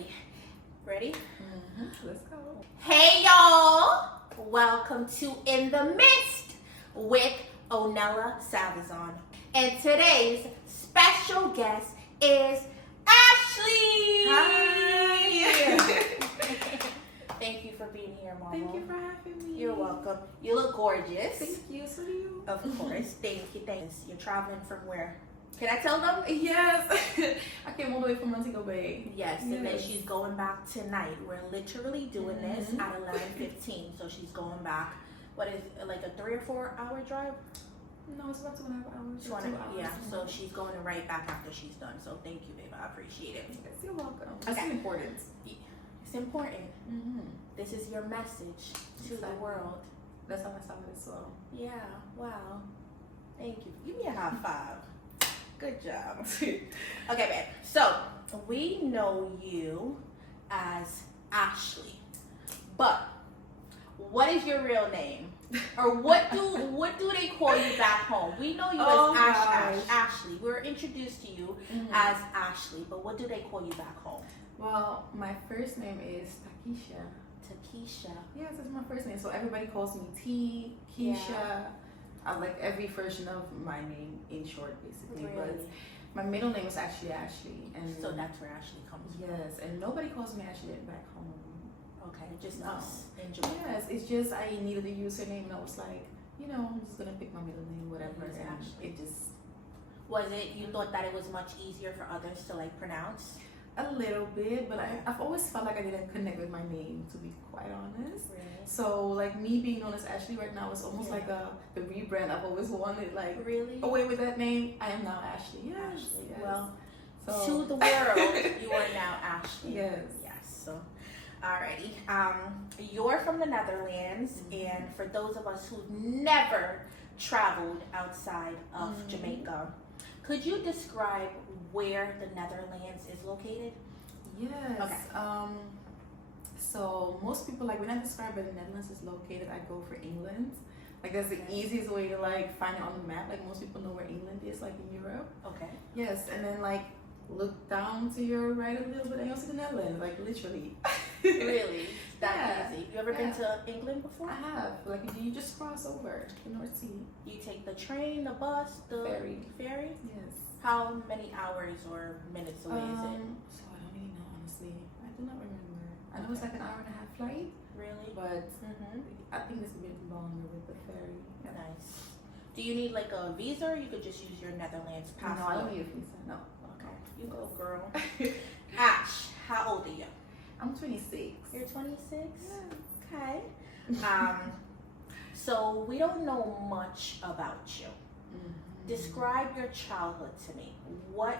Alrighty. Ready? Let's go. Hey y'all! Welcome to In the Mist with Onella Savazon. And today's special guest is Ashley! Hi! Thank you for being here, Mama. Thank you for having me. You're welcome. You look gorgeous. Thank you, so do you. Of course. Thank you. Thanks. You're traveling from where? Can I tell them? Yes. I came all the way from Montego Bay. Yes, and then she's going back tonight. We're literally doing this at 11:15, so she's going back. What is it, like a 3 or 4 hour drive? No, it's about 2.5 hours. 2 hours. Yeah, so she's going right back after she's done. So thank you, babe. I appreciate it. Yes, you're welcome. Okay. It's important. It's important. This is your message to the world. That's how I saw it as well. Yeah, wow. Thank you. Give me a high five. Good job. Okay, babe. So, we know you as Ashley. But what is your real name? Or what do they call you back home? We know you as Ashley. We're introduced to you as Ashley, but what do they call you back home? Well, my first name is Takisha. Takisha. Yes, that's my first name. So everybody calls me T, Keisha. Yeah. I like every version of my name in short, basically. Really? But my middle name is actually Ashley, and So that's where Ashley comes from. yes, and nobody calls me Ashley back home. Okay, just No. us in Jamaica. Yes, it's just I needed a username, and I was like, I'm just gonna pick my middle name, whatever. Use And Ashley. it just Was it, you thought that it was much easier for others to like pronounce? a little bit, but I've always felt like I didn't connect with my name, to be quite honest. Really? So like me being known as Ashley right now is almost Yeah. like the rebrand I've always wanted. Like Really? away with that name, I am now Ashley. Yes. Ashley. Yes. Well, so, to the world, you are now Ashley. Yes. Yes. So, alrighty. You're from the Netherlands, and for those of us who've never traveled outside of Jamaica, could you describe where the Netherlands is located? Yes. Okay. So most people, like when I describe where the Netherlands is located, I go for England. Like that's the easiest way to like find it on the map. Like most people know where England is, like in Europe. Okay. Yes, and then like look down to your right a little bit and you'll see the Netherlands, like literally. Really? That Yeah. easy. You ever been to England before? I have. Like you just cross over the North Sea. You take the train, the bus, the Ferry. Ferry? Yes. How many hours or minutes away is it? So I don't really know, honestly. I do not remember. I know it's like an hour and a half flight, Really? but Mm-hmm. I think it's a bit longer with the ferry. Yeah. Nice. Do you need like a visa, or you could just use your Netherlands No, I passport? don't need a visa. No. Okay, you go, girl. Ash, how old are you? I'm 26. You're 26. Yeah. Okay. So we don't know much about you. Describe your childhood to me. What?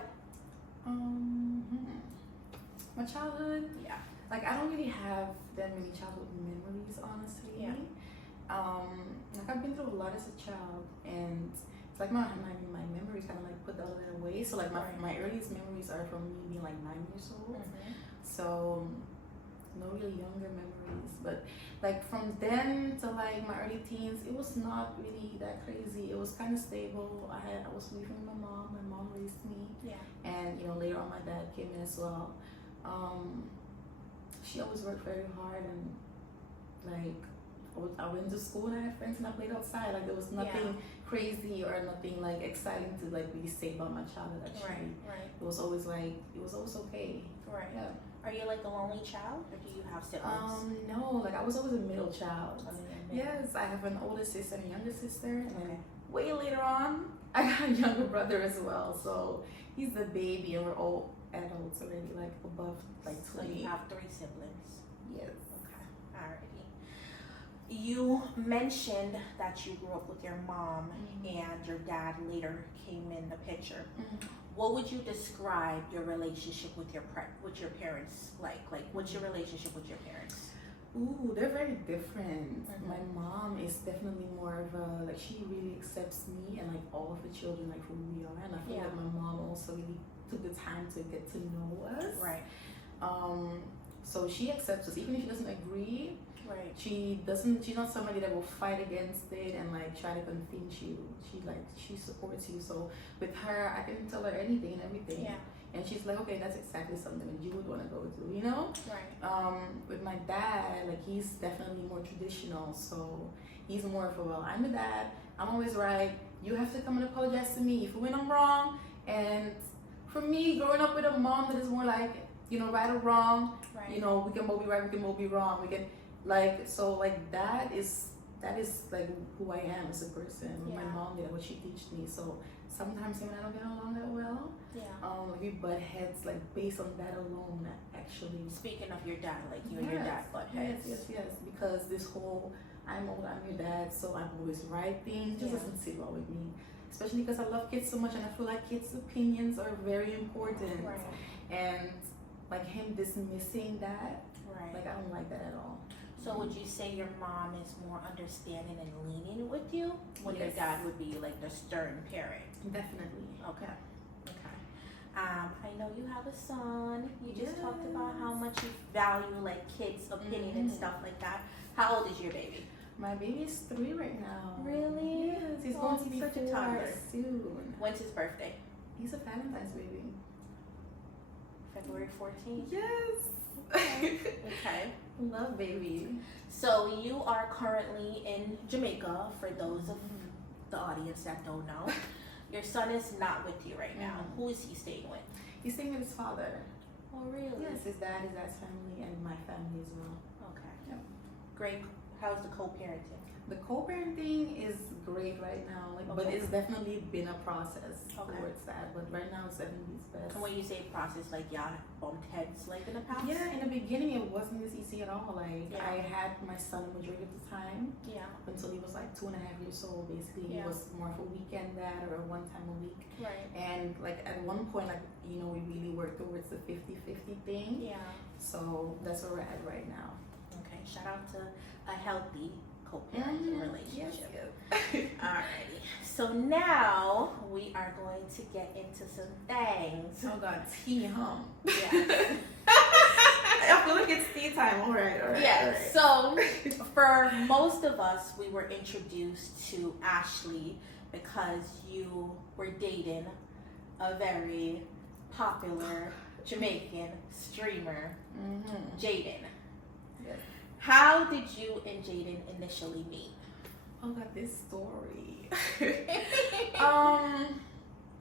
My childhood, Yeah. like I don't really have that many childhood memories, honestly. Yeah. Like I've been through a lot as a child, and it's like my memories kind of like put that a little away. So like my earliest memories are from me being like 9 years old. So no really younger memories, but like from then to like my early teens, it was not really that crazy. It was kind of stable. I was living with my mom. My mom raised me, Yeah. and later on my dad came in as well. She always worked very hard, and like I went to school and I had friends and I played outside. Like there was nothing crazy or nothing like exciting to like really say about my childhood. Actually, Right. it was always okay. Right. Yeah. Are you like a lonely child, or do you have siblings? No, like I was always a middle child. Oh, yeah. Yes, I have an older sister and a younger sister, and Okay. then way later on, I got a younger brother as well. So he's the baby, and we're all adults already, like above like So 20. you have 3 siblings. Yes. Okay. Alrighty. You mentioned that you grew up with your mom and your dad later came in the picture. What would you describe your relationship with your parents like? Like, what's your relationship with your parents? Ooh, they're very different. Mhm. My mom is definitely more of a, like, she really accepts me and like all of the children like who we are, and I feel like my mom also really took the time to get to know us. Right. So she accepts us even if she doesn't agree. Right. She's not somebody that will fight against it and like try to convince you. She supports you. So with her, I can tell her anything and everything. Yeah. and she's like, okay, that's exactly something that you would want to go to, you know. Right. With my dad, like he's definitely more traditional, so he's more of a, well, I'm the dad, I'm always right, you have to come and apologize to me if when I'm wrong. And for me, growing up with a mom that is more like, you know, right or wrong, Right. you know, we can both be right, we can both be wrong, we can, like, so like that is like who I am as a person. Yeah. My mom did what she teach me, so sometimes him and I don't get along that well. Yeah. We butt heads like based on that alone, actually. Speaking of your dad, like you and your dad butt heads. Yes, because this whole I'm old, I'm your dad, so I'm always right thing just doesn't sit well with me. Especially because I love kids so much and I feel like kids' opinions are very important. Right. And like him dismissing that, Right. like I don't like that at all. So would you say your mom is more understanding and lenient with you, when your Yes. dad would be like the stern parent? Definitely. Okay. Okay. I know you have a son. You just talked about how much you value like kids' opinion and stuff like that. How old is your baby? My baby is 3 right now. Really? Yes, he's Oh, going to be such a 4 toddler. soon. When's his birthday? He's a Valentine's baby. February 14th. Yes. Okay. Love baby. So you are currently in Jamaica, for those of the audience that don't know. Your son is not with you right now. Who is he staying with? He's staying with his father. Oh, really? Yes, his dad's family and my family as well. Okay. Yep. Great. How's the co-parenting? The co-parenting is great right now, like, but Okay. it's definitely been a process Okay. towards that. But right now, 70's best. And when you say process, like y'all bumped heads like in the past? Yeah, in the beginning, it wasn't as easy at all. Like, Yeah. I had my son the majority of the time Yeah. up until he was like 2.5 years old. Basically, Yeah. he was more of a weekend dad or a one time a week. Right. And like at one point, like, you know, we really worked towards the 50-50 thing. Yeah. So that's where we're at right now. Okay. Shout out to a healthy co-parenting relationship. Yes. Alrighty. So now we are going to get into some things. Oh God, tea, huh? Yeah. I feel like it's tea time. All right. Yeah. So for most of us, we were introduced to Ashley because you were dating a very popular Jamaican streamer, Jaden. Yes. How did you and Jaden initially meet? Oh God, this story.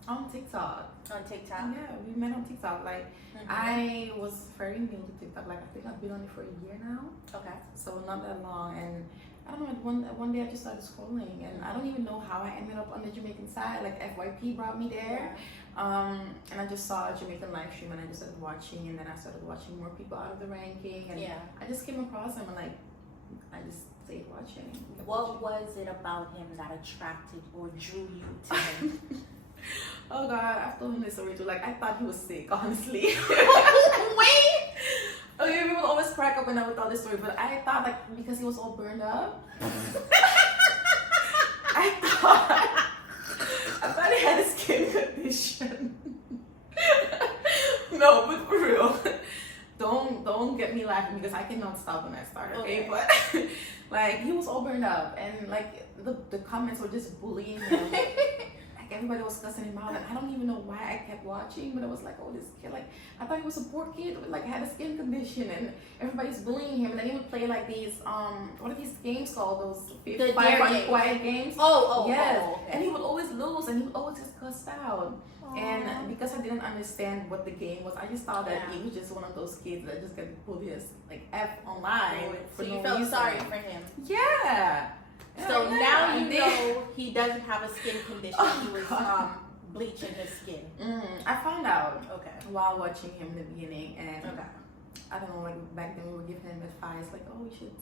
On TikTok. On TikTok? Yeah, we met on TikTok. Like, I was very new to TikTok. Like, I think I've been on it for a year now. Okay. So not that long. And I don't know, one day I just started scrolling, and I don't even know how I ended up on the Jamaican side. Like, FYP brought me there. And I just saw a Jamaican live stream, and I just started watching, and then I started watching more people out of the ranking, and I just came across him, and like, I just stayed watching. What was it about him that attracted or drew you to him? Oh God, I've told him this story too. Like, I thought he was sick, honestly. Wait! Okay, people always crack up when I would tell this story, but I thought, like, because he was all burned up, I thought he had a skin condition. No, but for real, don't get me laughing because I cannot stop when I start. Okay, but like, he was all burned up, and like the comments were just bullying him. Everybody was cussing him out, and I don't even know why I kept watching, but I was like, oh, this kid, like, I thought he was a poor kid with, like, had a skin condition, and everybody's bullying him, and then he would play, like, these, what are these games called, those 5 quiet games? Yes, and he would always lose, and he would always just cuss out. And because I didn't understand what the game was, I just thought that he was just one of those kids that just get bullied, like, F online. So you felt sorry for him? Yeah. So now you know he doesn't have a skin condition. He was bleaching his skin. I found out while watching him in the beginning, and I don't know, like back then we were giving him advice like, oh, we should,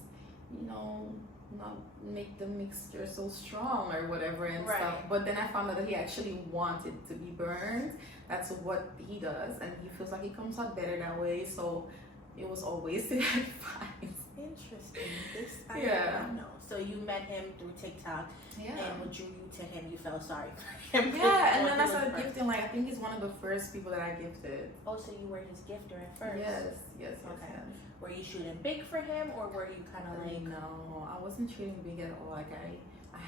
you know, not make the mixture so strong or whatever and stuff. But then I found out that he actually wanted to be burned. That's what he does, and he feels like he comes out better that way. So it was always the advice. Interesting. This I didn't know. So you met him through TikTok, and what drew you to him? You felt sorry for him. Yeah, and then I started gifting. Like, I think he's one of the first people that I gifted. Oh, so you were his gifter at first? Yes. Okay. Were you shooting big for him, or were you kind of like? No, I wasn't shooting big at all. Like, I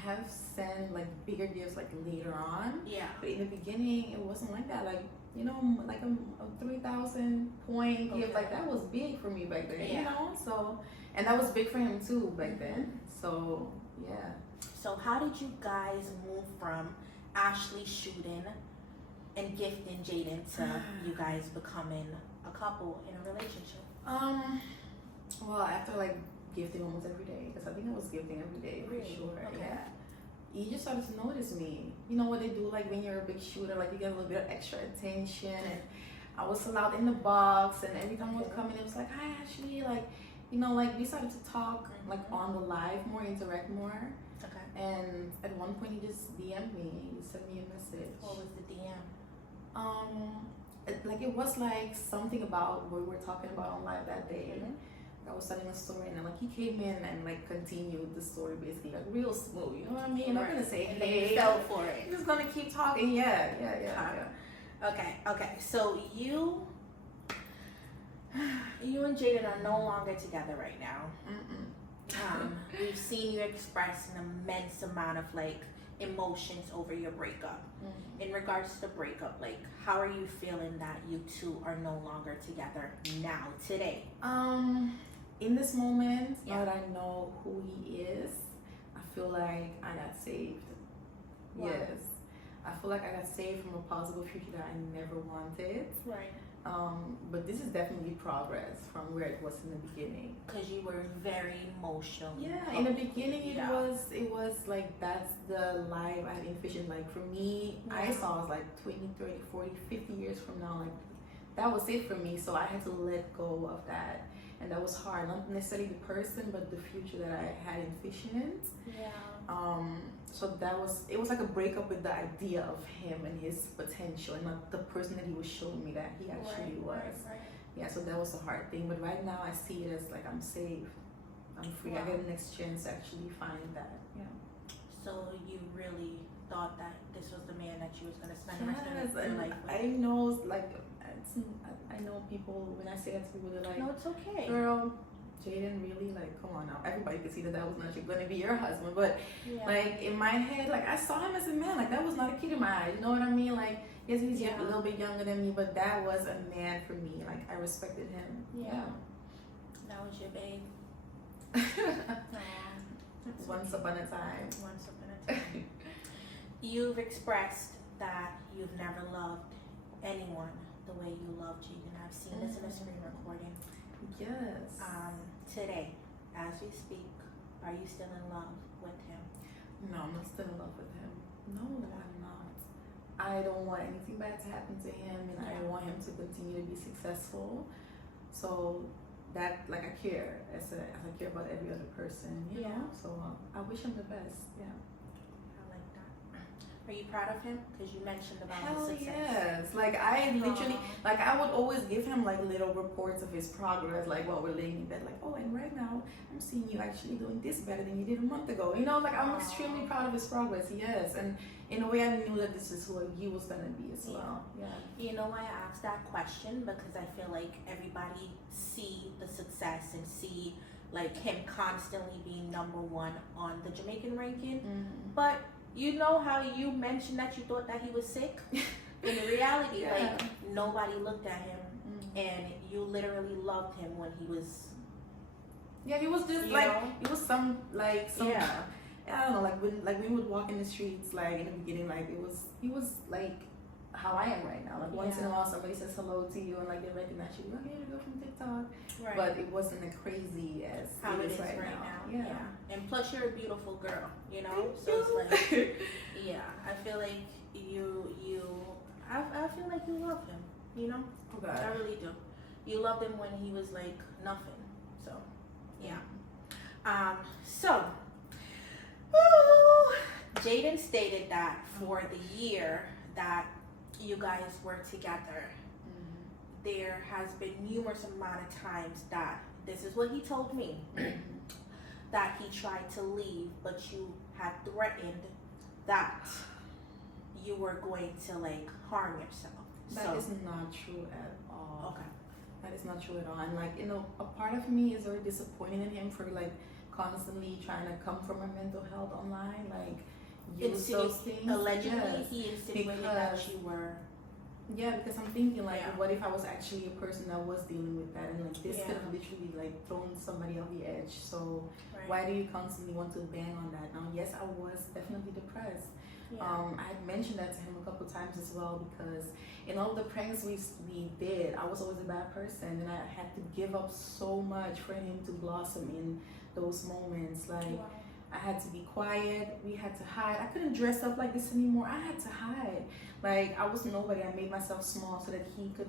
have sent like bigger gifts like later on. Yeah. But in the beginning, it wasn't like that. Like, you know, like a 3,000 point gift. Like that was big for me back then, you know. So, and that was big for him too back then. So yeah. So how did you guys move from Ashley shooting and gifting Jaden to you guys becoming a couple in a relationship? Well, after like gifting almost every day, because I think I was gifting every day for sure. Okay. Yeah. He just started to notice me. You know what they do, like when you're a big shooter, like you get a little bit of extra attention. And I was allowed in the box, and every time I would come in, it was like, "Hi, Ashley." Like, you know, like we started to talk like on the live more, interact more. Okay. And at one point, he just DM'd me. He sent me a message. What was the DM? It was like something about what we were talking about on live that day. I was telling a story, and then like he came in and like continued the story basically like real smooth. You know what I mean? I'm not gonna say hey. He fell for it. He's just gonna keep talking. Yeah. Okay. So you and Jaden are no longer together right now. We've seen you express an immense amount of like emotions over your breakup. In regards to the breakup, like how are you feeling that you two are no longer together now, today? In this moment, now that I know who he is, I feel like I got saved. Wow. Yes. I feel like I got saved from a possible future that I never wanted. Right. But this is definitely progress from where it was in the beginning. Because you were very emotional. Yeah, in the beginning it was like that's the life I envisioned. Like for me, I saw it like 20, 30, 40, 50 years from now. Like that was it for me. So I had to let go of that. And that was hard, not necessarily the person, but the future that I had envisioned. Yeah. So it was like a breakup with the idea of him and his potential, and not the person that he was showing me that he actually was. Right. Yeah, so that was a hard thing. But right now I see it as like I'm saved, I'm free. I get the next chance to actually find that. Yeah. So you really thought that this was the man that you was gonna spend the rest of your life with? I know, like. I know people, when I say that to people, they're like, no, it's okay. Girl, Jaden, really? Like, come on now. Everybody could see that was not going to be your husband. But, like, in my head, like, I saw him as a man. Like, that was not a kid in my eyes. You know what I mean? Like, yes, he's a little bit younger than me, but that was a man for me. Like, I respected him. Yeah. That was your babe. Once upon a time. Once upon a time. You've expressed that you've never loved anyone the way you love Jaden. I've seen this in a screen recording. Yes. Today, as we speak, are you still in love with him? No, I'm not still in love with him. No, I'm not. I don't want anything bad to happen to him, and I want him to continue to be successful. So that, like, I care as I care about every other person, you know? So I wish him the best. Yeah. Are you proud of him? Because you mentioned about his success. Yes. Like I literally, like I would always give him like little reports of his progress, like while we're laying in bed, like, oh, and right now I'm seeing you actually doing this better than you did a month ago. You know, like I'm extremely proud of his progress. Yes, and in a way I knew that this is who he was gonna be as well. Yeah. You know why I asked that question? Because I feel like everybody see the success and see like him constantly being #1 on the Jamaican ranking, but you know how you mentioned that you thought that he was sick? In reality, like, nobody looked at him, and you literally loved him when he was... Yeah, he was just, he was some, I don't know, like, we would walk in the streets, like, in the beginning, like, he was, like, how I am right now. Like, once in a while, somebody says hello to you, and, like, they recognize you. Okay, you go from TikTok. Right. But it wasn't as crazy as how it is right now. Yeah. And plus, you're a beautiful girl, you know? It's like, I feel like I feel like you love him, you know? Okay. I really do. You loved him when he was, like, nothing. So, Jaden stated that for the year that you guys were together, there has been numerous amount of times that, this is what he told me, that he tried to leave, but you had threatened that you were going to like harm yourself. That is not true at all. Okay. That is not true at all. And like, you know, a part of me is very disappointed in him for like constantly trying to come from her mental health online, like use those things. Allegedly, he insinuated that you were Yeah, because I'm thinking like, Yeah. what if I was actually a person that was dealing with that, and like this Yeah. could have literally like thrown somebody off the edge. So Right. why do you constantly want to bang on that? Now, yes, I was definitely depressed. Yeah. I had mentioned that to him a couple times as well, because in all the pranks we did, I was always a bad person, and I had to give up so much for him to blossom in those moments. Like, Wow. I had to be quiet. We had to hide. I couldn't dress up like this anymore. I had to hide. Like, I was nobody. I made myself small so that he could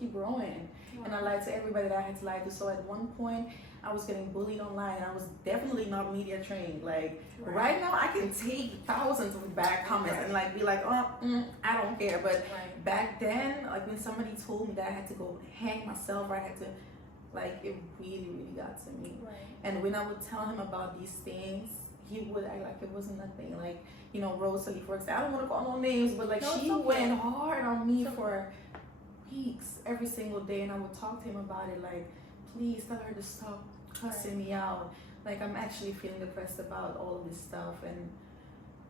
keep growing. Wow. And I lied to everybody that I had to lie to. So at one point, I was getting bullied online, and I was definitely not media trained. Like, right now, I can take thousands of bad comments and like be like, oh, I don't care. But Right. back then, like when somebody told me that I had to go hang myself, or I had to, like, it really, really got to me. Right. And when I would tell him about these things, he would act like it wasn't nothing. Like, you know, Rosalie, for example, I don't want to call no names, but like, No, she it's okay. went hard on me It's okay. for weeks, every single day. And I would talk to him about it, like, please tell her to stop cussing me out. Like, I'm actually feeling depressed about all of this stuff. And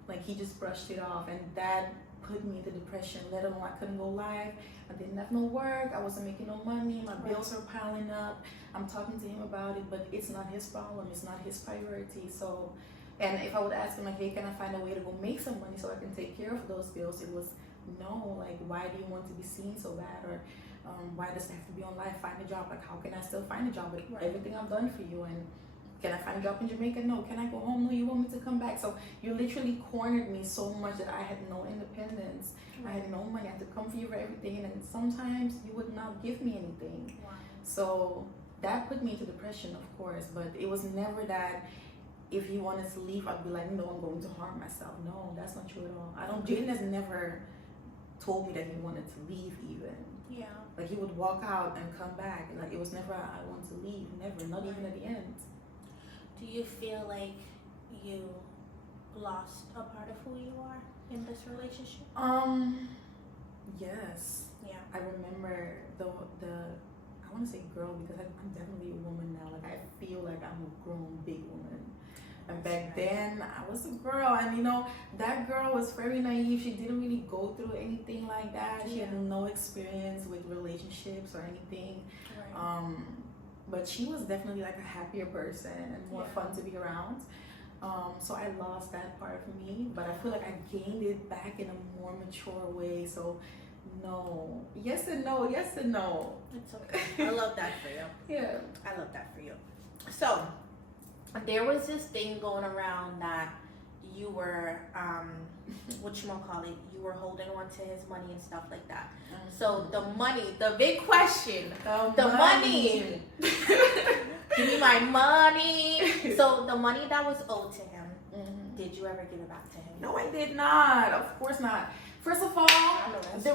like, he just brushed it off. And that put me into depression, let alone I couldn't go live. I didn't have no work. I wasn't making no money. My bills are piling up. I'm talking to him about it, but it's not his problem. It's not his priority. So, and if I would ask him, like, hey, can I find a way to go make some money so I can take care of those bills? It was no. Like, why do you want to be seen so bad? Or why does it have to be on live? Find a job. Like, how can I still find a job with everything I've done for you? And can I find a job in Jamaica? No. Can I go home? No. You want me to come back? So you literally cornered me so much that I had no independence. I had no money. I had to come for you for everything, and then sometimes you would not give me anything. Wow. So that put me into depression, of course. But it was never that if he wanted to leave, I'd be like, no, I'm going to harm myself. No, that's not true at all. I don't. Jaden has never told me that he wanted to leave even. Yeah. Like, he would walk out and come back. Like, it was never I want to leave. Never. Not even at the end. Do you feel like you lost a part of who you are in this relationship? Yes. Yeah. I remember the I want to say girl, because I'm definitely a woman now. Like, I feel like I'm a grown big woman. And back then I was a girl, and you know, that girl was very naive. She didn't really go through anything like that. She had no experience with relationships or anything. Right. But she was definitely like a happier person and more fun to be around. So I lost that part of me, but I feel like I gained it back in a more mature way. So no, yes and no, yes and no. It's okay. I love that for you. Yeah. I love that for you. So there was this thing going around that you were whatchamacallit, you were holding on to his money and stuff like that. So the money, the big question, the money. Give me my money. So the money that was owed to him, did you ever give it back to him? No, I did not. Of course not. First of all, the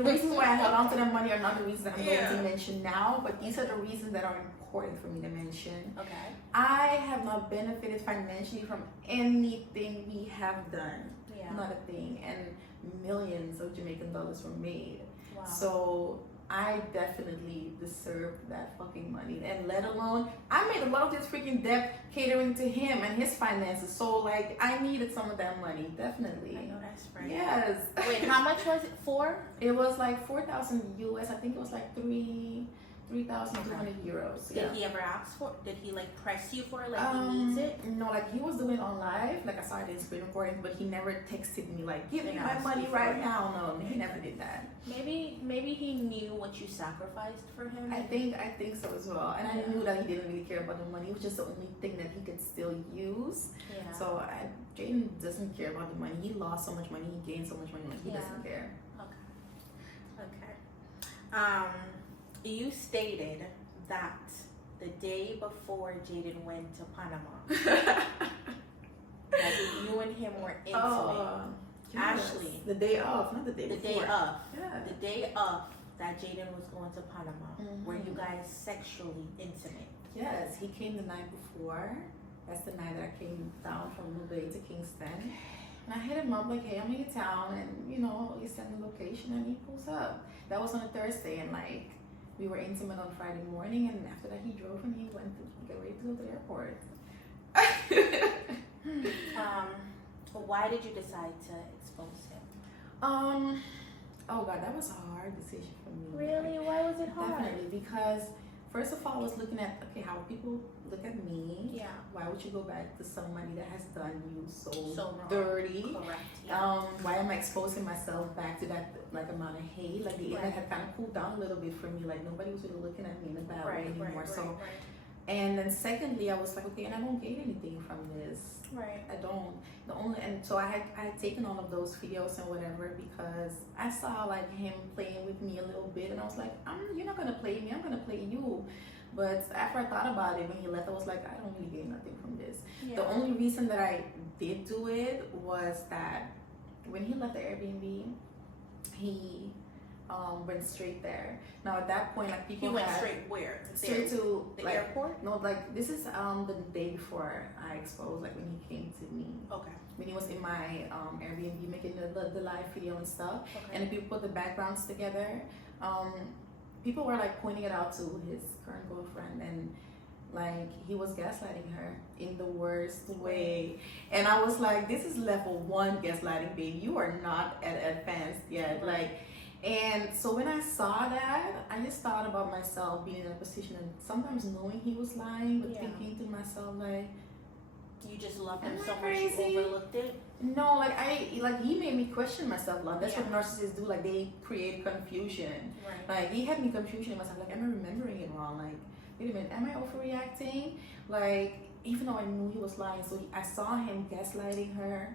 reasons why I held on to that money are not the reasons that I'm going to mention now, but these are the reasons that are important for me to mention. Okay. I have not benefited financially from anything we have done. Yeah. Not a thing. And millions of Jamaican dollars were made. Wow. So I definitely deserved that fucking money. And let alone, I made a lot of this freaking debt catering to him and his finances. So like, I needed some of that money, definitely. I know that's right. Yes. Wait, how much was it for? It was like 4,000 US. I think it was like 3,200 euros. Did he ever ask for? Did he like press you for it? Like he needs it? No, like he was doing it on live. Like I saw it in screen recordings, but he never texted me like, "Give me my money right now." No, he never did that. Maybe he knew what you sacrificed for him. I think so as well. And I knew that he didn't really care about the money. It was just the only thing that he could still use. Yeah. So Jaden doesn't care about the money. He lost so much money. He gained so much money. Like, he doesn't care. Okay. You stated that the day before Jaden went to Panama, that you and him were intimate. Ashley. The day of, not the day the before. day of. Yeah. The day of that Jaden was going to Panama, were you guys sexually intimate? Yes, he came the night before. That's the night that I came down from Mumbai to Kingston. And I hit him up like, hey, I'm in town, and you know, he sent the location and he pulls up. That was on a Thursday, and like, we were intimate on Friday morning, and after that he drove and he went to get ready to go to the airport. Why did you decide to expose him? Oh God, that was a hard decision for me. Really? Why was it hard? Definitely, because first of all, I was looking at, okay, how people look at me. Yeah. Why would you go back to somebody that has done you so wrong. dirty? Correct. Yeah. Why am I exposing myself back to that like amount of hate? Like the internet had kind of cooled down a little bit for me. Like nobody was really looking at me in a bad way anymore. And then secondly, I was like, okay, and I don't get anything from this. Right. I don't. So I had taken all of those videos and whatever because I saw like him playing with me a little bit, and I was like, you're not gonna play me, I'm gonna play you. But after I thought about it, when he left, I was like, I don't really get nothing from this. Yeah. The only reason that I did do it was that when he left the Airbnb, he went straight there. Now at that point, like people went straight where? Straight to the like, airport? No, like this is the day before I exposed, like when he came to me. Okay. When he was in my Airbnb making the live video and stuff, okay. and if people put the backgrounds together, people were like pointing it out to his current girlfriend, and like he was gaslighting her in the worst way. And I was like, this is level 1 gaslighting, babe. You are not at advanced yet. Right. Like, and so when I saw that, I just thought about myself being in a position and sometimes knowing he was lying, but thinking to myself like, you just loved him so much you overlooked it? No, like he made me question myself a lot. That's what narcissists do. Like they create confusion. Right. Like he had me confusion myself. Like, am I remembering it wrong? Like, wait a minute, am I overreacting? Like, even though I knew he was lying, so I saw him gaslighting her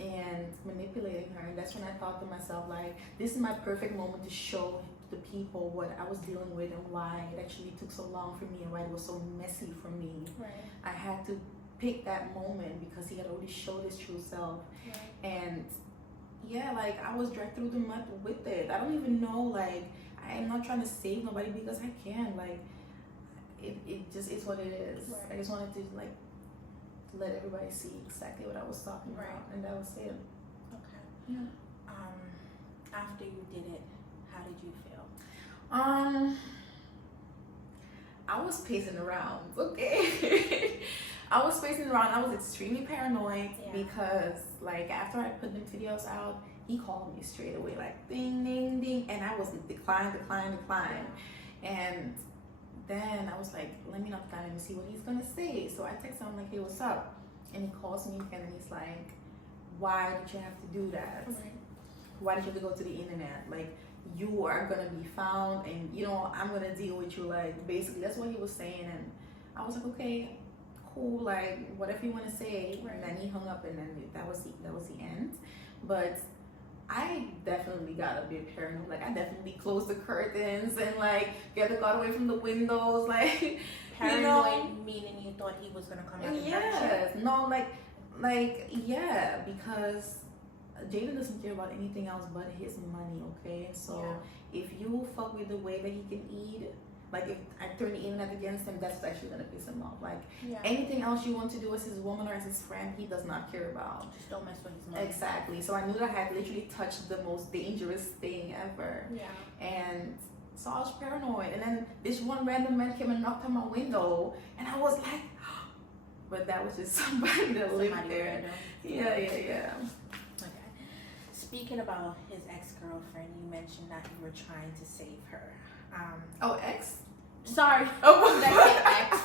and manipulating her, and that's when I thought to myself, like, this is my perfect moment to show the people what I was dealing with and why it actually took so long for me and why it was so messy for me. Right. I had to pick that moment because he had already showed his true self. Right. And yeah, like I was dragged through the mud with it. I don't even know, like, I am not trying to save nobody because I can. Like, it just is what it is. Right. I just wanted to like let everybody see exactly what I was talking about, and that was it. Okay. Yeah. After you did it, how did you feel? I was pacing around. Okay. I was pacing around. I was extremely paranoid because, like, after I put them videos out, he called me straight away, like, ding, ding, ding, and I was decline. And then I was like, let me not decline, let me see what he's gonna say. So I text him like, hey, what's up? And he calls me again and he's like, why did you have to do that? Right. Why did you have to go to the internet? Like, you are gonna be found, and you know I'm gonna deal with you. Like, basically that's what he was saying. And I was like, okay, cool, like whatever you want to say. Right. And then he hung up, and then that was the end. But I definitely got a bit paranoid. Like, I definitely closed the curtains and like got away from the windows. Like, paranoid, meaning you thought he was gonna come out and hurt you? No, yeah, because Jaden doesn't care about anything else but his money. Okay, so if you fuck with the way that he can eat, like if I turn the internet against him, that's actually gonna piss him off. Like anything else you want to do as his woman or as his friend, he does not care about. Just don't mess with his money. Exactly. So I knew that I had literally touched the most dangerous thing ever. Yeah. And so I was paranoid. And then this one random man came and knocked on my window, and I was like, but that was just somebody that lived there. Yeah. Okay. Speaking about his ex-girlfriend, you mentioned that you were trying to save her. Ex? Sorry. Ex.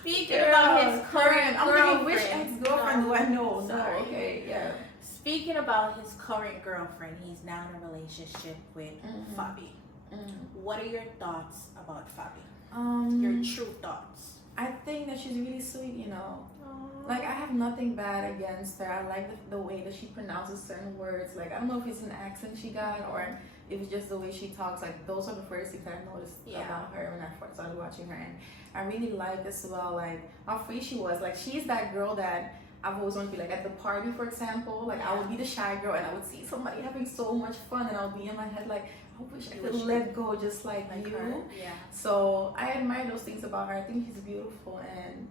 Speaking about his current girlfriend. Which ex-girlfriend do I know? Sorry. No, okay, yeah. Speaking about his current girlfriend, he's now in a relationship with Fabi. What are your thoughts about Fabi? Your true thoughts. I think that she's really sweet, you know. Like, I have nothing bad against her. I like the way that she pronounces certain words. Like, I don't know if it's an accent she got or if it's just the way she talks. Like, those are the first things that I noticed about her when I first started watching her. And I really liked as well, like, how free she was. Like, she's that girl that I've always wanted to be, like, at the party, for example. Like, I would be the shy girl and I would see somebody having so much fun and I would be in my head like, I wish I could let go just like you. Her. Yeah. So I admire those things about her. I think she's beautiful and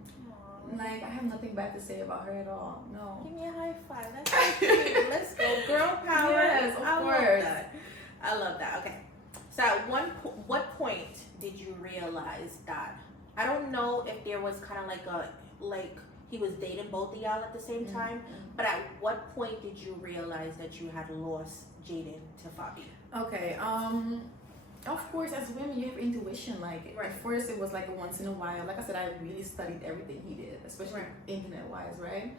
like, I have nothing bad to say about her at all. No. Give me a high five. That's so cute. Let's go. Girl power. Yes, of course. I love that. Okay. So at what point did you realize that? I don't know if there was kind of like he was dating both of y'all at the same time. But at what point did you realize that you had lost Jaden to Fabi? Okay. Of course, as women, you have intuition. Like at first, it was like a once in a while. Like I said, I really studied everything he did, especially internet-wise, right?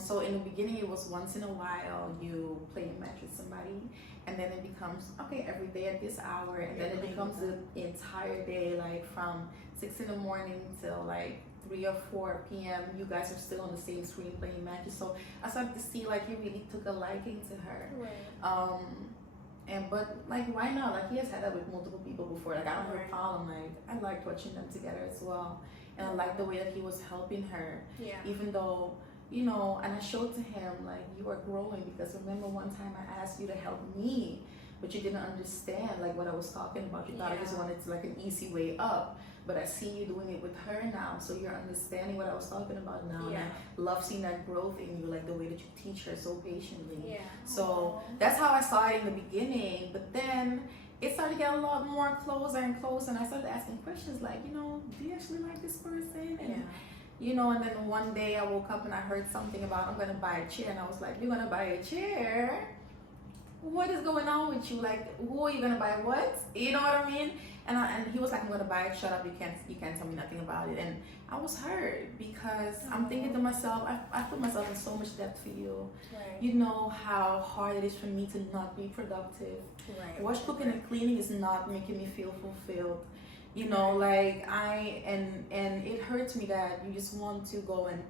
So in the beginning, it was once in a while you play a match with somebody, and then it becomes okay every day at this hour, and then it becomes the entire day, like from 6 in the morning till like 3 or 4 p.m. You guys are still on the same screen playing matches. So I started to see like he really took a liking to her. But like, why not? Like, he has had that with multiple people before. Like, I don't have a problem. Like, I liked watching them together as well, and I liked the way that he was helping her. Even though, you know, and I showed to him like, you are growing, because remember one time I asked you to help me, but you didn't understand like what I was talking about. You thought I just wanted to, like, an easy way up. But I see you doing it with her now, so you're understanding what I was talking about now. And I love seeing that growth in you, like the way that you teach her so patiently. So that's how I saw it in the beginning. But then it started to get a lot more closer and closer, and I started asking questions like, you know, do you actually like this person? And you know, and then one day I woke up and I heard something about, I'm gonna buy a chair, and I was like, you're gonna buy a chair? What is going on with you? Like, who are you gonna buy what? You know what I mean? And he was like, I'm gonna buy it. Shut up! You can't tell me nothing about it. And I was hurt because I'm thinking to myself, I put myself in so much debt for you. You know how hard it is for me to not be productive. Wash, cooking, and cleaning is not making me feel fulfilled. You know, like and it hurts me that you just want to go and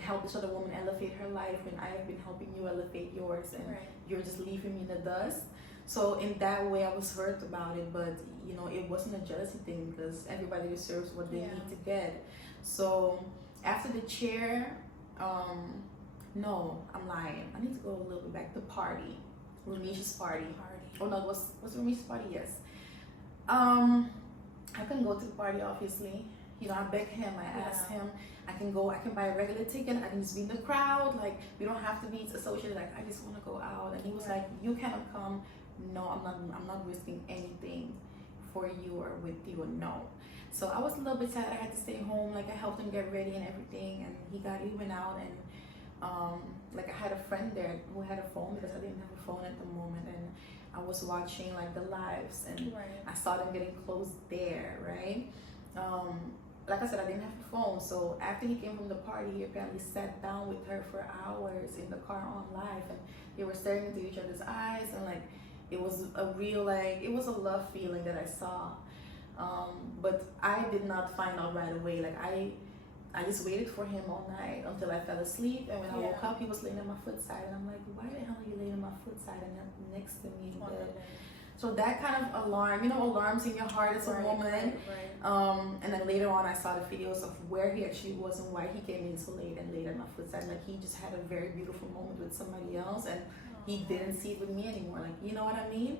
help this other woman elevate her life when I have been helping you elevate yours, and you're just leaving me in the dust. So in that way, I was hurt about it, but you know, it wasn't a jealousy thing because everybody deserves what they need to get. So after the chair, no, I'm lying. I need to go a little bit back. The party, Ramesh's party. Oh no, was Ramesh's party? Yes. I couldn't go to the party, obviously. You know, I begged him. I asked him. I can go. I can buy a regular ticket. I can just be in the crowd. Like, we don't have to be associated. Like, I just want to go out. And he was like, "You cannot come." No, I'm not risking anything for you or with you. No. So I was a little bit sad. I had to stay home. Like, I helped him get ready and everything, and he went out, and like, I had a friend there who had a phone because I didn't have a phone at the moment, and I was watching like the lives, and I saw them getting close there, right? Like I said, I didn't have a phone, so after he came from the party, he apparently sat down with her for hours in the car on live, and they were staring into each other's eyes, and like, it was a real, like, it was a love feeling that I saw. But I did not find out right away. Like, I just waited for him all night until I fell asleep, and when I woke up, he was laying on my foot side, and I'm like, why the hell are you laying on my foot side and not next to me in bed? So that kind of alarms in your heart as a woman. And then later on, I saw the videos of where he actually was and why he came in so late and laid on my foot side. Like, he just had a very beautiful moment with somebody else, and he didn't see it with me anymore. Like, you know what I mean?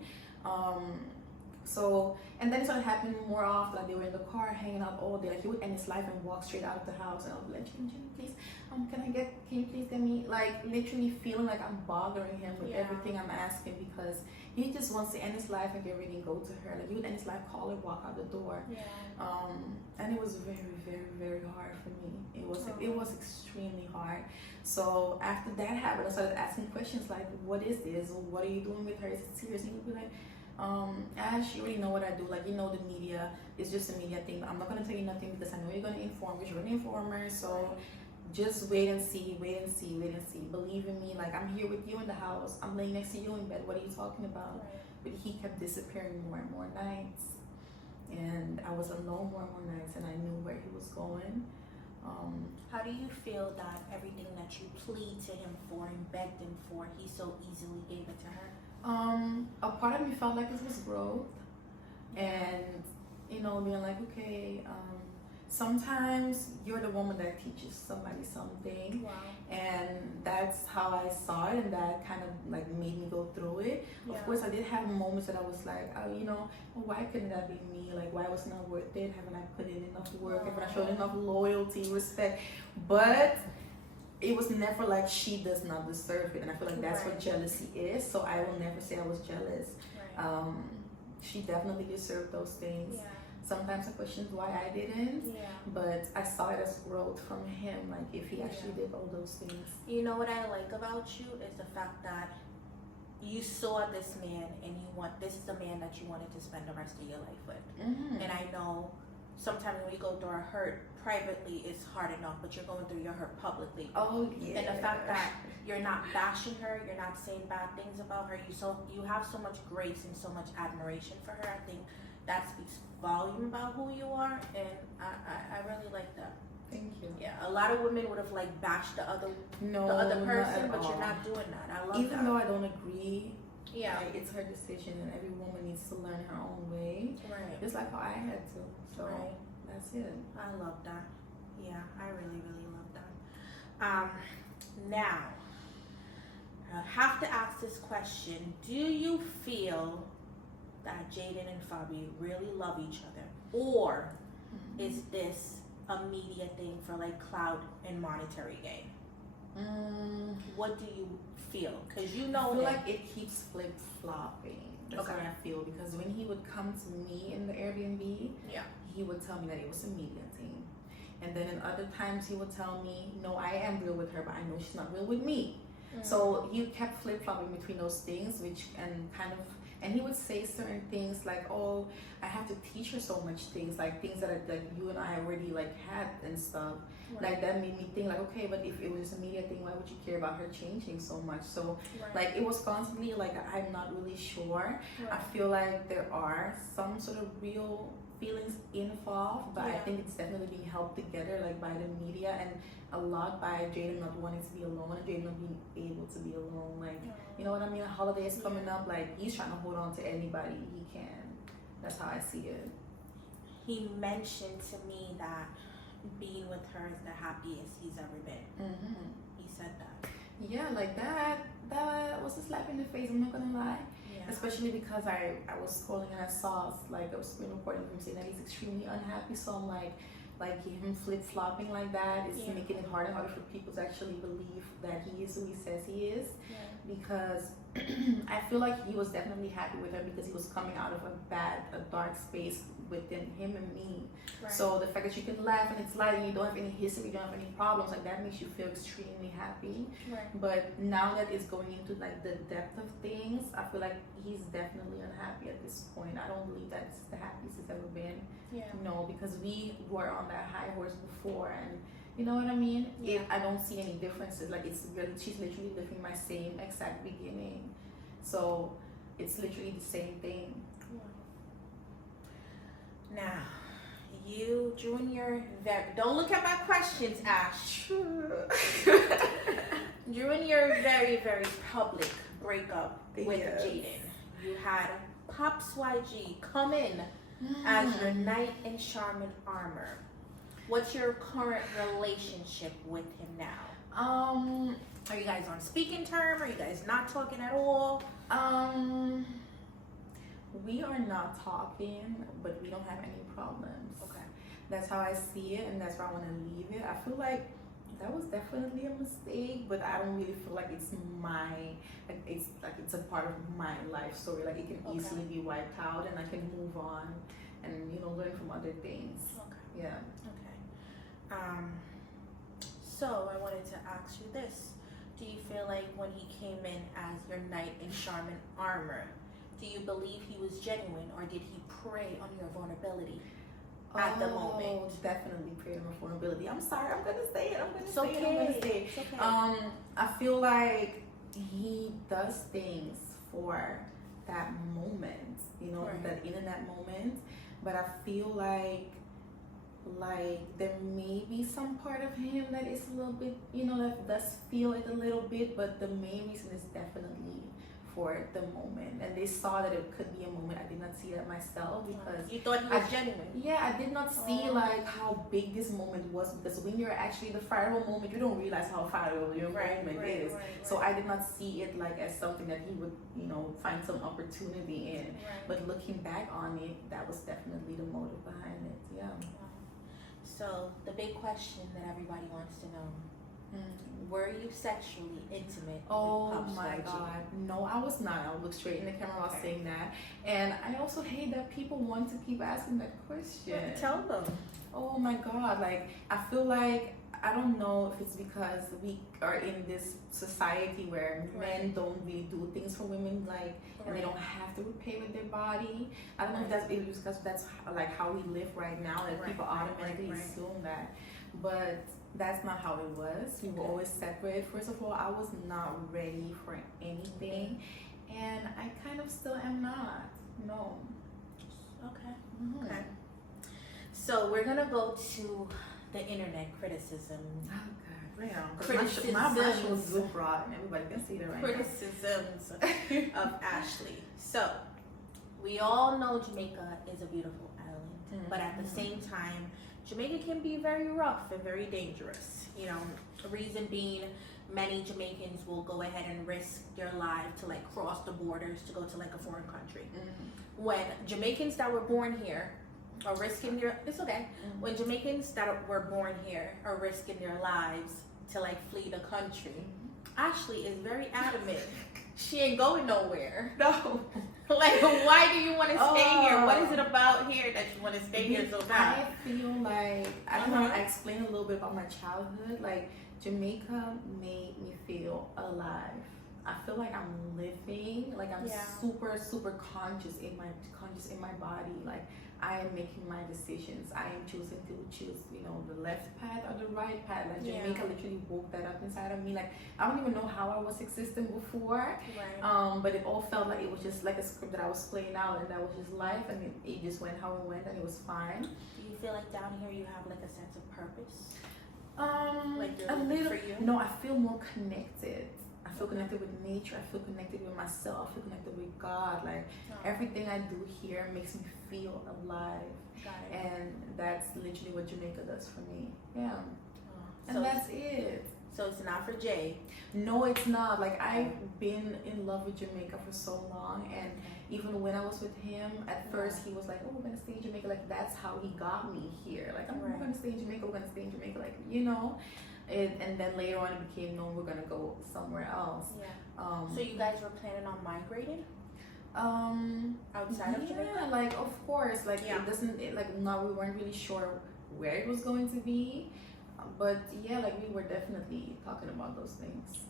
So, and then it started happening more often. Like, they were in the car hanging out all day. Like, he would end his life and walk straight out of the house, and I would be like, Jimmy, please, can you please get me, like, literally feeling like I'm bothering him with everything I'm asking, because he just wants to end his life and get ready and go to her. Like, he would end his life, call her, walk out the door. And it was very, very, very hard for me. It was extremely hard. So after that happened, I started asking questions like, what is this? What are you doing with her? Is it serious? And he would be like, Ash, you already know what I do. Like, you know, the media is just a media thing. I'm not going to tell you nothing because I know you're going to inform me. You're an informer. So just wait and see. Believe in me. Like, I'm here with you in the house. I'm laying next to you in bed. What are you talking about? But he kept disappearing more and more nights. And I was alone more and more nights, and I knew where he was going. How do you feel that everything that you plead to him for and begged him for, he so easily gave it to her? A part of me felt like it was growth, and you know, being like, okay, sometimes you're the woman that teaches somebody something, and that's how I saw it, and that kind of like made me go through it. Of course, I did have moments that I was like, oh, you know, why couldn't that be me? Like, why was it not worth it? Haven't I put in enough work? Haven't I showed enough loyalty, respect? But it was never like she does not deserve it, and I feel like that's what jealousy is. So I will never say I was jealous. She definitely deserved those things. Sometimes I questioned why I didn't, Yeah. but I saw it as growth from him, like if he actually did all those things. You know what I like about you is the fact that you saw this man and this is the man that you wanted to spend the rest of your life with. Mm-hmm. And I know sometimes when we go through our hurt privately, it's hard enough, but you're going through your hurt publicly. Oh yeah. And the fact that you're not bashing her, you're not saying bad things about her, you have so much grace and so much admiration for her. I think that speaks volume about who you are, and I really like that. Thank you. Yeah, a lot of women would have like bashed the other No, person, but all. you're not doing that. I love Even that. though I don't agree, Yeah. like, it's her decision, and every woman needs to learn her own way. Right. Just like how I had to. So Right. that's it. I love that. Yeah, I really, really love that. Now, I have to ask this question. Do you feel that Jaden and Fabi really love each other? Or is this a media thing for like clout and monetary gain? What do you feel? Because you know I feel him. like it keeps flip-flopping. That's Okay. what I feel. Because when he would come to me in the Airbnb, Yeah. he would tell me that it was a media thing. And then in other times he would tell me, no, I am real with her, but I know she's not real with me. So you kept flip-flopping between those things, and he would say certain things like, oh, I have to teach her so much things, like things that you and I already like had and stuff. Right. Like that made me think like, okay, but if it was a media thing, why would you care about her changing so much? So Right. like it was constantly like, I'm not really sure. I Right. feel like there are some sort of real feelings involved, but I Yeah. think it's definitely being held together like by the media and a lot by Jaden not wanting to be alone and Jaden not being able to be alone. Like, you know what I mean? A holiday is coming up, like he's trying to hold on to anybody he can. That's how I see it. He mentioned to me that being with her is the happiest he's ever been. Mm-hmm. He said that. Yeah, like that was a slap in the face, I'm not gonna lie. Yeah. Especially because I was scrolling and I saw like a screen recording of him saying that he's extremely unhappy. So I'm like him flip-flopping like that is Yeah. making it harder and harder for people to actually believe that he is who he says he is. Yeah. Because I feel like he was definitely happy with her because he was coming out of a dark space within him and me. Right. So the fact that you can laugh and it's light and you don't have any history, you don't have any problems, like that makes you feel extremely happy. Right. But now that it's going into like the depth of things, I feel like he's definitely unhappy at this point. I don't believe that it's the happiest he's ever been. Yeah. No, because we were on that high horse before, and you know what I mean? Yeah. I don't see any differences. Like she's literally living my same exact beginning. So it's literally the same thing. Now, you Junior, don't look at my questions, Ash. During your very, very public breakup with Yes. Jaden, you had Pops YG come in as your knight in Charmin armor. What's your current relationship with him now? Are you guys on speaking term? Are you guys not talking at all? We are not talking, but we don't have any problems. Okay. That's how I see it, and that's why I want to leave it. I feel like that was definitely a mistake, but I don't really feel like it's a part of my life story. Like it can Okay. easily be wiped out, and I can move on, and learn from other things. Okay. Yeah. Okay. So I wanted to ask you this. Do you feel like when he came in as your knight in Charmin armor, do you believe he was genuine, or did he prey on your vulnerability at the moment? Definitely preyed on vulnerability. I'm sorry, I'm gonna say it. It's okay. It's okay. I feel like he does things for that moment, Right. that in that moment. But I feel like there may be some part of him that is a little bit, that does feel it a little bit. But the main reason is definitely for the moment, and they saw that it could be a moment. I did not see that myself because you thought he was genuine. Yeah, I did not see like how big this moment was, because when you're actually the viral moment, you don't realize how viral your moment is. So I did not see it like as something that he would, find some opportunity in. Right. But looking back on it, that was definitely the motive behind it. Yeah. So the big question that everybody wants to know: Were you sexually intimate Oh with Pups my YG? God. No, I was not. I'll look straight in the camera while saying that. And I also hate that people want to keep asking that question. Tell them. Oh my God. Like, I feel like, I don't know if it's because we are in this society where men don't really do things for women, like, and they don't have to repay with their body. I don't know if that's because that's like how we live right now, that people automatically assume that. But that's not how it was. We were always separate. First of all, I was not ready for anything, and I kind of still am not. No. Okay. Okay. So we're gonna go to the internet criticism. Oh God, bring it on. Criticisms. My brush was so broad, and everybody can see that right Criticisms of Ashley. So we all know Jamaica is a beautiful island, but at the same time, Jamaica can be very rough and very dangerous. You know, the reason being, many Jamaicans will go ahead and risk their life to like cross the borders to go to like a foreign country. When Jamaicans that were born here are risking their, it's okay. When Jamaicans that were born here are risking their lives to like flee the country, Ashley is very adamant. She ain't going nowhere. No. Like, why do you want to stay here? What is it about here that you want to stay here so bad? I feel like, I don't know, I explain a little bit about my childhood. Like, Jamaica made me feel alive. I feel like I'm living, like I'm super conscious in my body. Like, I am making my decisions. I am choosing to choose, you know, the left path or the right path. Like, Jamaica literally woke that up inside of me. Like, I don't even know how I was existing before. But it all felt like it was just like a script that I was playing out, and that was just life, and it just went how it went, and it was fine. Do you feel like down here you have like a sense of purpose? Like A little. for you? No, I feel more connected. I feel connected with nature. I feel connected with myself. I feel connected with God. Like, everything I do here makes me feel alive. Got it. And that's literally what Jamaica does for me. Yeah. And So that's it. So it's not for Jay. No, it's not. Like, I've been in love with Jamaica for so long, and even when I was with him, at first he was like, "Oh, we're gonna stay in Jamaica." Like, that's how he got me here. Like, we're gonna stay in Jamaica. We're gonna stay in Jamaica. Like, you know. And then later on it became, no, we're gonna go somewhere else. So you guys were planning on migrating? Outside of Jamaica? Yeah, like, of course. Like, it doesn't, no, we weren't really sure where it was going to be. But yeah, like, we were definitely talking about those things.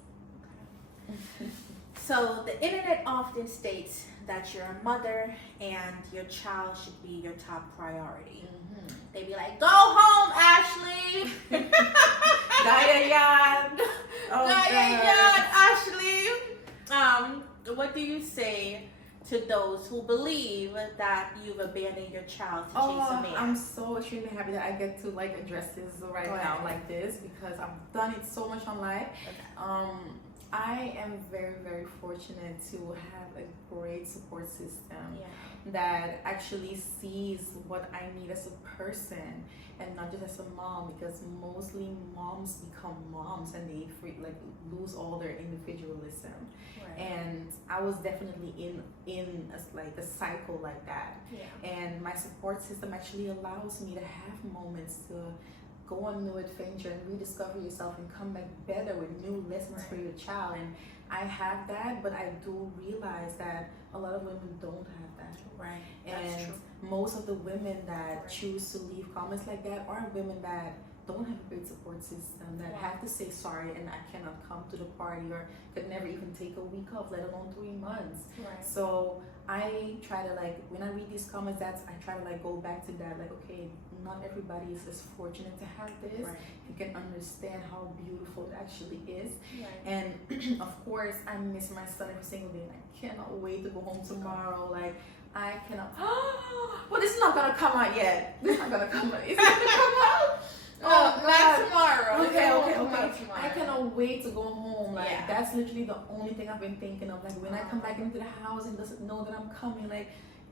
So the internet often states that you're a mother and your child should be your top priority. They be like, "Go home, Ashley." Ashley. What do you say to those who believe that you've abandoned your child to chase a man? I'm so extremely happy that I get to like address this right now like this, because I've done it so much on life. I am very, very fortunate to have a great support system that actually sees what I need as a person and not just as a mom, because mostly moms become moms and they lose all their individualism. And I was definitely in a cycle like that. And my support system actually allows me to have moments to go on new adventure and rediscover yourself and come back better with new lessons for your child. And I have that, but I do realize that a lot of women don't have that. And most of the women that choose to leave comments like that are women that don't have a great support system, that have to say sorry and I cannot come to the party, or could never even take a week off, let alone 3 months. So I try to, like, when I read these comments, I try to like go back to that, like, okay, not everybody is as fortunate to have this. You can understand how beautiful it actually is. And of course, I miss my son every single day. I cannot wait to go home tomorrow. Like, I cannot. Well, this is not gonna come out yet. This is not gonna come out. Is it gonna come out? Oh, not tomorrow. Okay. I cannot wait to go home. Like, that's literally the only thing I've been thinking of. Like, when I come back into the house and doesn't know that I'm coming,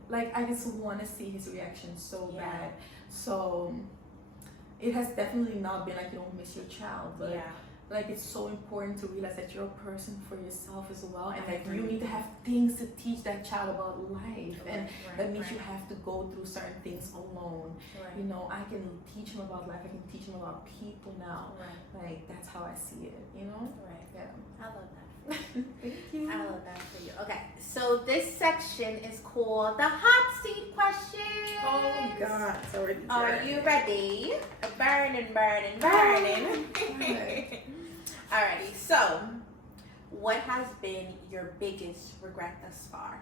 like I just want to see his reaction so bad. So it has definitely not been like you don't miss your child, but like it's so important to realize that you're a person for yourself as well, and I like agree. you need to have things to teach that child about life, and Right, that means right. you have to go through certain things alone. Right. You know, I can teach him about life. I can teach him about people now. Right. Like that's how I see it. You know. Right. Yeah. I love that. Thank you. I love that for you. Okay, so this section is called the hot seat questions. Oh God, it's already. Are you ready? Burning. Alrighty, so what has been your biggest regret thus far?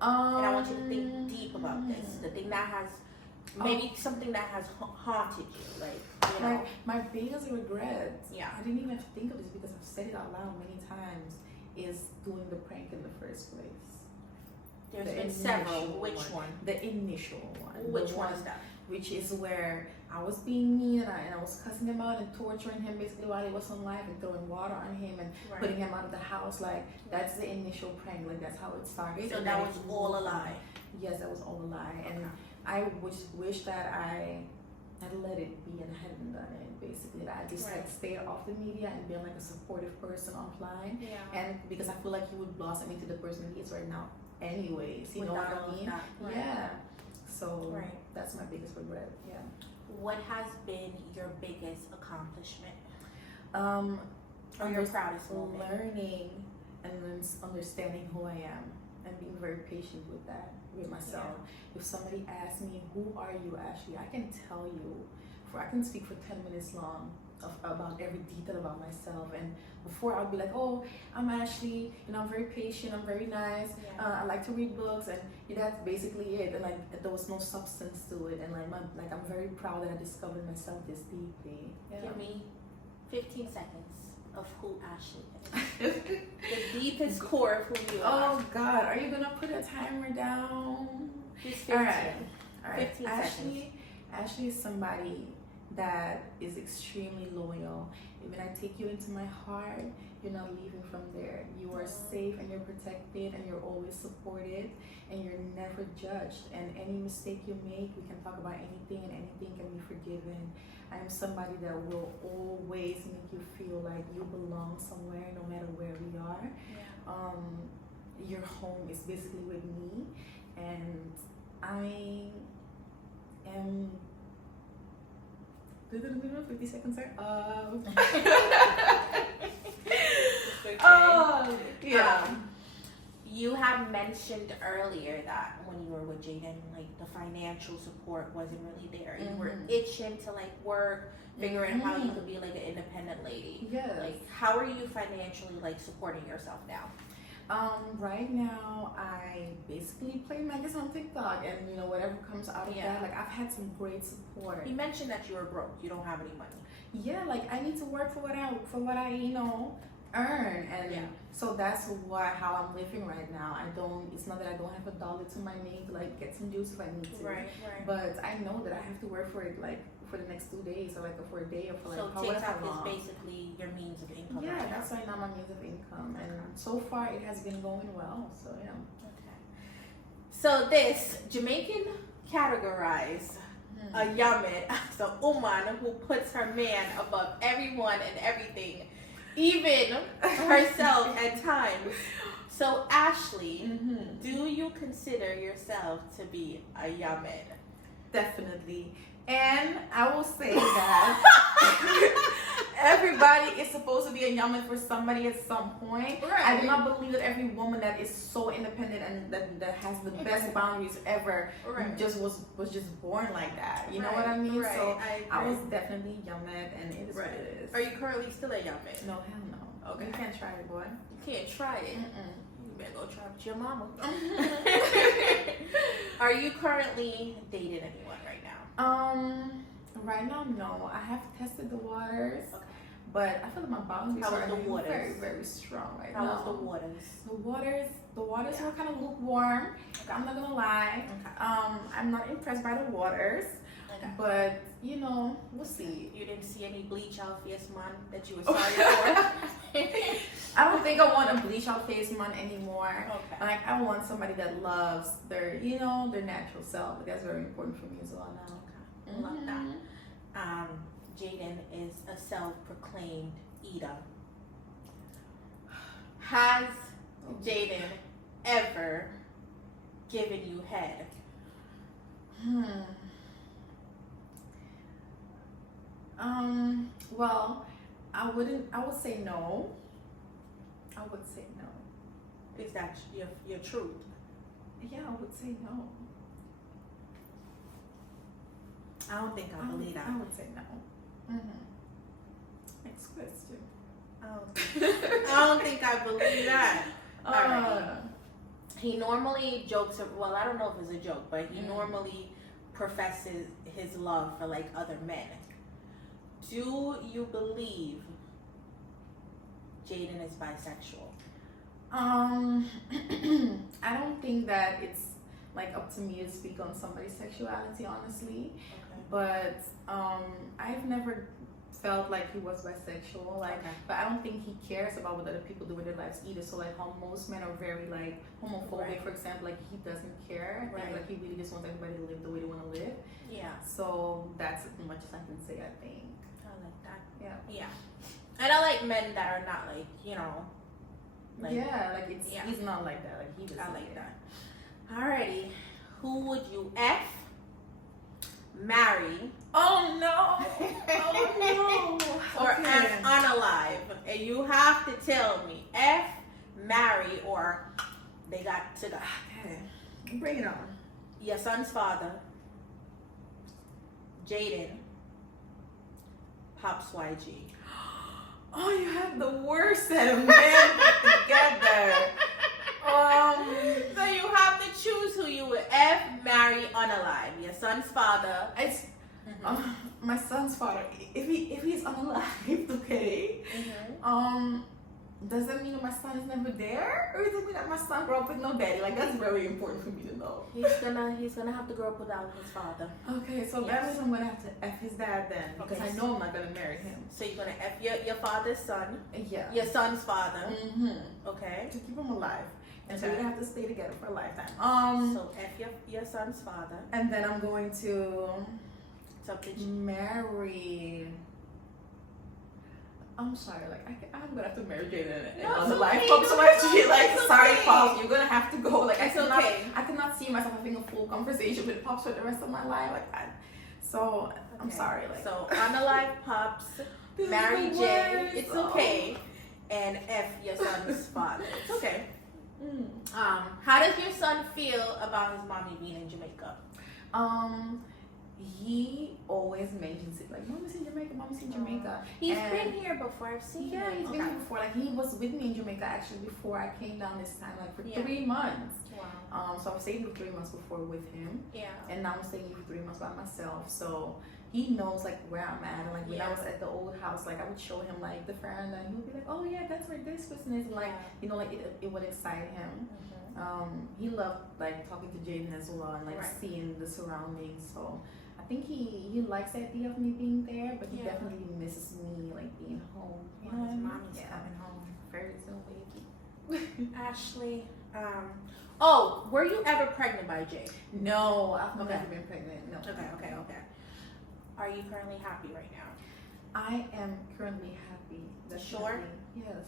And I want you to think deep about this. The thing that has, maybe something that has haunted you, like, you know. My biggest regret, Yeah. I didn't even have to think of this because I've said it out loud many times, is doing the prank in the first place. There's The been several. initial Which one? The initial one. Which The one is that? Which is where I was being mean and I was cussing him out and torturing him basically while he was on live and throwing water on him and Right. putting him out of the house. Like, that's the initial prank. Like, that's how it started. So And that then was it all a moved on. lie. Yes, that was all a lie. And Okay. I wish that I had let it be and hadn't done it. Basically, that I just Right. like stayed off the media and been like a supportive person offline. Yeah. And because I feel like he would blossom into the person he is right now, anyways. You know Without what all I of mean? that, right. Yeah. So Right. that's my biggest regret. Yeah. What has been your biggest accomplishment Um, or your proudest moment? learning and then understanding who I am and being very patient with that, with myself. If somebody asks me, who are you, Ashley, I can tell you, I can speak for 10 minutes long about every detail about myself. And before I'll be like, oh, I'm Ashley, you know, I'm very patient, I'm very nice, Yeah. I like to read books, and that's basically it. And like there was no substance to it, and like I'm very proud that I discovered myself this deeply. Yeah. Give me 15 seconds of who Ashley is. The deepest core of who you are. Oh God, are you gonna put a timer down? Just 15. All right. 15 Ashley is somebody that is extremely loyal. When I take you into my heart, you're not leaving from there. You are safe and you're protected and you're always supported and you're never judged. And any mistake you make, we can talk about anything and anything can be forgiven. I am somebody that will always make you feel like you belong somewhere, no matter where we are. Yeah. Your home is basically with me, and I am 50 seconds there. Oh, yeah. You had mentioned earlier that when you were with Jaden, like the financial support wasn't really there. You were itching to like work, figuring how you could be like an independent lady. Yes. Like, how are you financially like supporting yourself now? Right now I basically play magazine on TikTok, and you know whatever comes out of that, like I've had some great support. You mentioned that you were broke. You don't have any money. Yeah, like I need to work for what I you know earn, and so that's how I'm living right now. It's not that I don't have $1 to my name to like get some juice if I need to. Right. But I know that I have to work for it like for the next 2 days or like for a day or for like So however TikTok long. is basically your means of income. Yeah, right that's now. right now my means of income, and so far it has been going well. So yeah. Okay. So this Jamaican categorize a Yaman as a woman who puts her man above everyone and everything, even herself at times. So Ashley, do you consider yourself to be a Yaman? Definitely. And I will say that everybody is supposed to be a yaman for somebody at some point. Right. I do not believe that every woman that is so independent and that has the best boundaries ever just was just born like that. You know what I mean? Right. So I was definitely yaman, and it is what it is. Are you currently still a Yaman? No, hell no. Okay. You can't try it, boy. You can't try it. You better go try it with your mama. Are you currently dating anyone right now? Right now, no. I have tested the waters, Okay. but I feel like my boundaries How was are the waters? very, very strong right How now. was the waters? The waters were kind of lukewarm. I'm not gonna lie. Okay. I'm not impressed by the waters, but you know, we'll see. You didn't see any bleach out face man that you were sorry for? I don't think I want a bleach out face man anymore. Okay. Like I want somebody that loves their natural self. That's very important for me as well now. I love that. Jaden is a self-proclaimed eater. Has Jaden ever given you head? Well, I would say no. I would say no. Is that your truth? Yeah, I would say no. I don't think I believe that. I would say no. Next question. I don't think I believe that. Alright. He normally jokes. Well, I don't know if it's a joke, but he normally professes his love for like other men. Do you believe Jaden is bisexual? I don't think that it's like up to me to speak on somebody's sexuality, honestly. Okay. But I've never felt like he was bisexual, like, but I don't think he cares about what other people do with their lives either. So like how most men are very like homophobic, for example, like he doesn't care. I think, like he really just wants everybody to live the way they want to live. Yeah. So that's as much as I can say, I think. I like that. Yeah. Yeah. And I like men that are not like, like, he's not like that. Like he doesn't. I like that. Alrighty. Who would you F, marry, oh no, oh no, or F unalive? And you have to tell me F, marry, or they got to go. Okay. Bring it on. Your son's father, Jaden, Pops YG. Oh, you have the worst set of men together. So you have to choose who you would F, marry, unalive. Your son's father. It's my son's father. If he's unalive, okay. Does that mean that my son is never there, or does it mean that my son grew up with no daddy? Like that's very important for me to know. He's gonna have to grow up without his father. Okay, so that means I'm gonna have to F his dad then, because I know I'm not gonna marry him. So you're gonna F your father's son. Yeah. Your son's father. Okay. To keep him alive. And so we're gonna have to stay together for a lifetime. So F your son's father. And then I'm going to marry. I'm sorry, like I'm gonna have to marry Jaden on the life Pops YG. Like, sorry, Pops, you're gonna have to go. Like, I cannot see myself having a full conversation with Pops for the rest of my life. Like that. So I'm sorry. Like, so unalive Pops, marry Jay. It's okay, and F your son's father. It's okay. How does your son feel about his mommy being in Jamaica? He always mentions it, like, Mommy's in Jamaica, Mommy's in Jamaica. He's been here before, I've seen him. Yeah, he's been here before. Like, he was with me in Jamaica actually before I came down this time, like for 3 months. Wow. So I was staying for 3 months before with him. Yeah. And now I'm staying here for 3 months by myself. So he knows like where I'm at. And like when I was at the old house, like I would show him like the veranda, and he would be like, oh yeah, that's where this person is. And like, you know, like it would excite him. He loved like talking to Jaden as well, and like seeing the surroundings. So I think he likes the idea of me being there, but he definitely misses me like being home. You know what I mean? Mommy's coming home very soon, baby. Ashley, were you ever pregnant by Jay? No, I've never been pregnant. No. Okay. Are you currently happy right now? I am currently happy. Sure? Yes.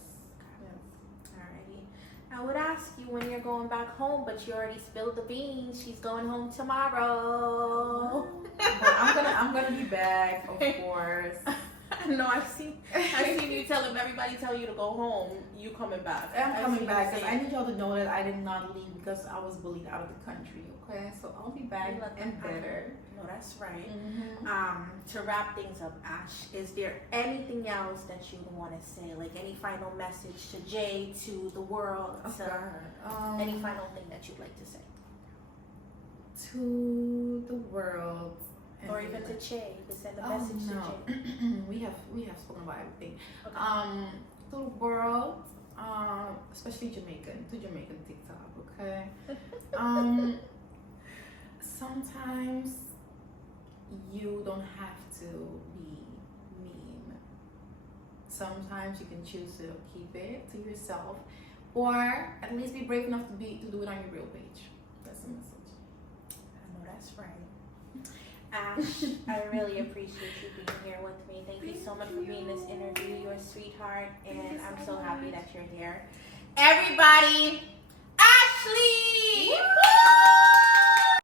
I would ask you when you're going back home, but you already spilled the beans. She's going home tomorrow. But I'm gonna be back, of course. No, I've seen you everybody tell you to go home. You coming back? I'm coming back because I need y'all to know that I did not leave because I was bullied out of the country. Okay, so I'll be back and better. No, that's right. To wrap things up, Ash, is there anything else that you want to say? Like any final message to Jay, to the world, any final thing that you'd like to say? To the world. Or even to Che, to send a message to Che. we have spoken about everything. Okay. To the world, especially Jamaican, to Jamaican TikTok, okay? Sometimes you don't have to be mean. Sometimes you can choose to keep it to yourself, or at least be brave enough to do it on your real page. That's the message. I know that's right. Ash, I really appreciate you being here with me. Thank you so much for being in this interview. You're a sweetheart. sweetheart, Thank and you I'm so so happy much. that you're here. Everybody, Ashley! Woo!